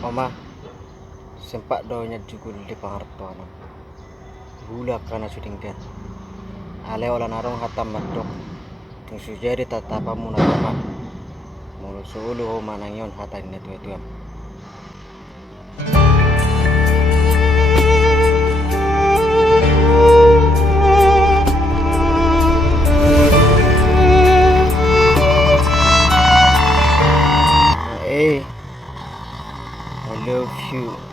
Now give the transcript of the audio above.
Oma, sempak doanya jugul di pangartono. Gula kana sudingkan. Ale ola narong hatam matok. Tung sujari tatapa muna tapa. Mulu suulu ho manangyon hatan netu etuam. I love you.